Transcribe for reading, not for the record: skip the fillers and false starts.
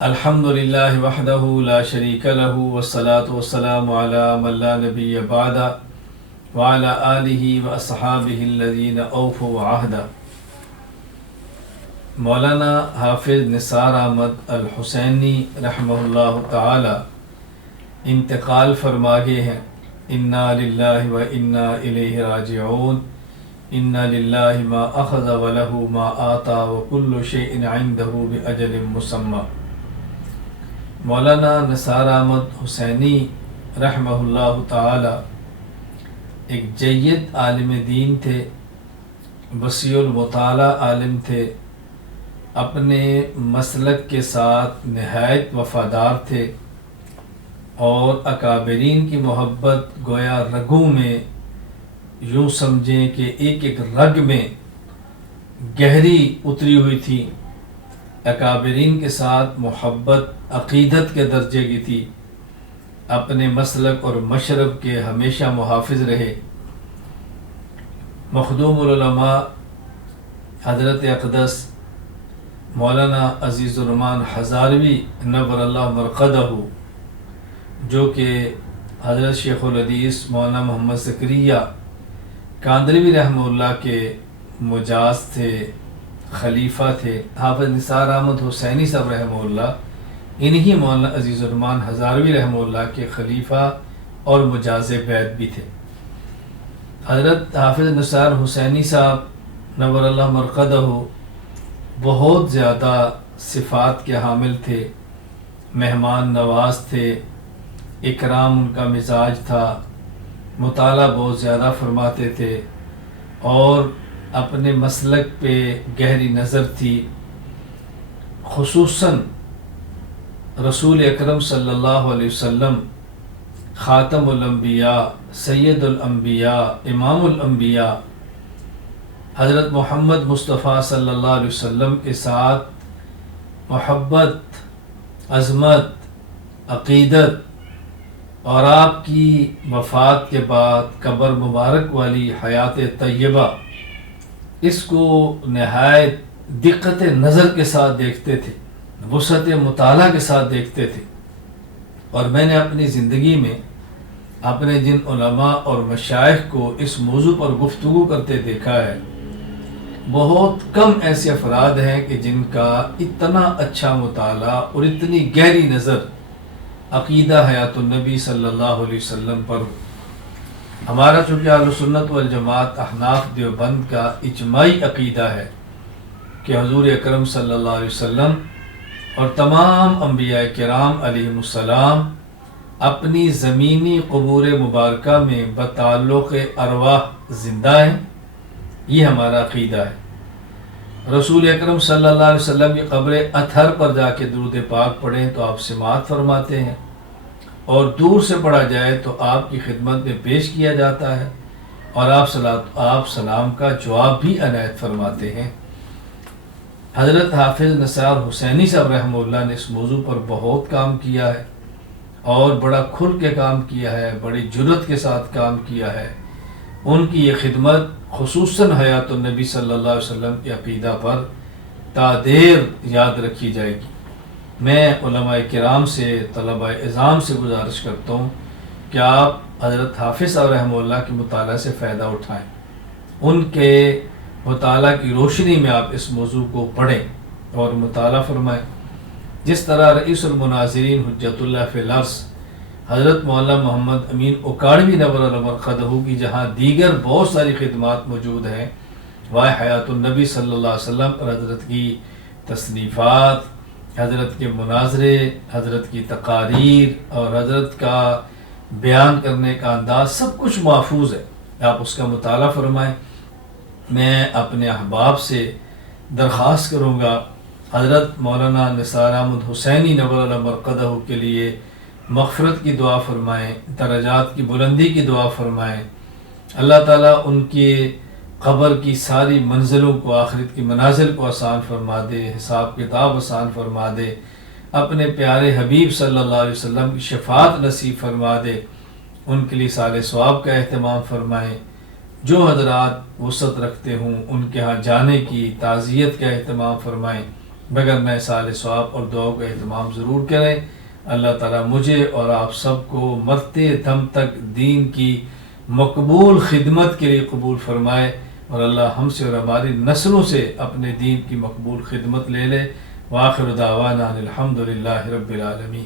الحمدللہ وحدہ لا شریک لہ والصلاة والسلام علی من لا نبی بعد وعلی آلہ واصحابہ الذین اوفوا عہدا۔ مولانا حافظ نثار احمد الحسینی رحمہ اللہ تعالی انتقال فرما گئے ہیں۔ انا للہ و انا الیہ راجعون۔ انا للہ ما اخذ ولہ ما آتا وکل شیء عندہ باجل مسمی۔ مولانا نثار احمد حسینی رحمہ اللہ تعالی ایک جید عالم دین تھے، وسیع المطالعہ عالم تھے، اپنے مسلک کے ساتھ نہایت وفادار تھے اور اکابرین کی محبت گویا رگوں میں، یوں سمجھیں کہ ایک ایک رگ میں گہری اتری ہوئی تھی۔ اکابرین کے ساتھ محبت عقیدت کے درجے کی تھی۔ اپنے مسلک اور مشرب کے ہمیشہ محافظ رہے۔ مخدوم العلماء حضرت اقدس مولانا عزیز الرحمن ہزاروی نور اللہ مرقدہ، جو کہ حضرت شیخ الحدیث مولانا محمد زکریا کاندھلوی رحمہ اللہ کے مجاز تھے، خلیفہ تھے۔ حافظ نثار احمد حسینی صاحب رحمہ اللہ انہی مولانا عزیز الرحمن ہزاروی رحمہ اللہ کے خلیفہ اور مجاز بیعت بھی تھے۔ حضرت حافظ نثار حسینی صاحب نور اللہ مرقدہ بہت زیادہ صفات کے حامل تھے، مہمان نواز تھے، اکرام ان کا مزاج تھا، مطالعہ بہت زیادہ فرماتے تھے اور اپنے مسلک پہ گہری نظر تھی۔ خصوصاً رسول اکرم صلی اللہ علیہ وسلم خاتم الانبیاء، سید الانبیاء، امام الانبیاء حضرت محمد مصطفیٰ صلی اللہ علیہ وسلم کے ساتھ محبت، عظمت، عقیدت اور آپ کی وفات کے بعد قبر مبارک والی حیات طیبہ، اس کو نہایت دقت نظر کے ساتھ دیکھتے تھے، وسعت مطالعہ کے ساتھ دیکھتے تھے۔ اور میں نے اپنی زندگی میں اپنے جن علماء اور مشائخ کو اس موضوع پر گفتگو کرتے دیکھا ہے، بہت کم ایسے افراد ہیں کہ جن کا اتنا اچھا مطالعہ اور اتنی گہری نظر عقیدہ حیات النبی صلی اللہ علیہ وسلم پر ہو۔ ہمارا چونکہ اہل سنت والجماعت احناف دیوبند کا اجماعی عقیدہ ہے کہ حضور اکرم صلی اللہ علیہ وسلم اور تمام انبیاء کرام علیہم السلام اپنی زمینی قبور مبارکہ میں بتعلق ارواح زندہ ہیں، یہ ہمارا عقیدہ ہے۔ رسول اکرم صلی اللہ علیہ وسلم کی قبر اطہر پر جا کے درود پاک پڑھیں تو آپ سماعت فرماتے ہیں، اور دور سے پڑھا جائے تو آپ کی خدمت میں پیش کیا جاتا ہے اور آپ سلام کا جواب بھی عنایت فرماتے ہیں۔ حضرت حافظ نثار حسینی صاحب رحمہ اللہ نے اس موضوع پر بہت کام کیا ہے اور بڑا کھل کے کام کیا ہے، بڑی جرأت کے ساتھ کام کیا ہے۔ ان کی یہ خدمت خصوصاً حیات النبی صلی اللہ علیہ وسلم کے عقیدہ پر تا دیر یاد رکھی جائے گی۔ میں علماء کرام سے، طلباء اعظام سے گزارش کرتا ہوں کہ آپ حضرت حافظ صاحب رحمہ اللہ کے مطالعہ سے فائدہ اٹھائیں، ان کے مطالعہ کی روشنی میں آپ اس موضوع کو پڑھیں اور مطالعہ فرمائیں۔ جس طرح رئیس المناظرین حجت اللہ فی الارض حضرت مولانا محمد امین اکاڑوی نور اللہ مرقدہ کی جہاں دیگر بہت ساری خدمات موجود ہیں، وہ حیات النبی صلی اللہ علیہ وسلم پر حضرت کی تصنیفات، حضرت کے مناظرے، حضرت کی تقاریر اور حضرت کا بیان کرنے کا انداز سب کچھ محفوظ ہے۔ آپ اس کا مطالعہ فرمائیں۔ میں اپنے احباب سے درخواست کروں گا، حضرت مولانا نثار احمد حسینی نور اللہ مرقدہ کے لیے مغفرت کی دعا فرمائیں، درجات کی بلندی کی دعا فرمائیں۔ اللہ تعالیٰ ان کے قبر کی ساری منزلوں کو، آخرت کی منازل کو آسان فرما دے، حساب کتاب آسان فرما دے، اپنے پیارے حبیب صلی اللہ علیہ وسلم کی شفاعت نصیب فرما دے، ان کے لیے صالح ثواب کا اہتمام فرمائیں۔ جو حضرات وسعت رکھتے ہوں ان کے ہاں جانے کی تعزیت کا اہتمام فرمائیں۔ بغیر میں سال ثواب اور دعاؤں کا اہتمام ضرور کریں۔ اللہ تعالیٰ مجھے اور آپ سب کو مرتے دم تک دین کی مقبول خدمت کے لیے قبول فرمائے، اور اللہ ہم سے اور ہماری نسلوں سے اپنے دین کی مقبول خدمت لے لے۔ وآخر دعوانا الحمد للہ رب العالمین۔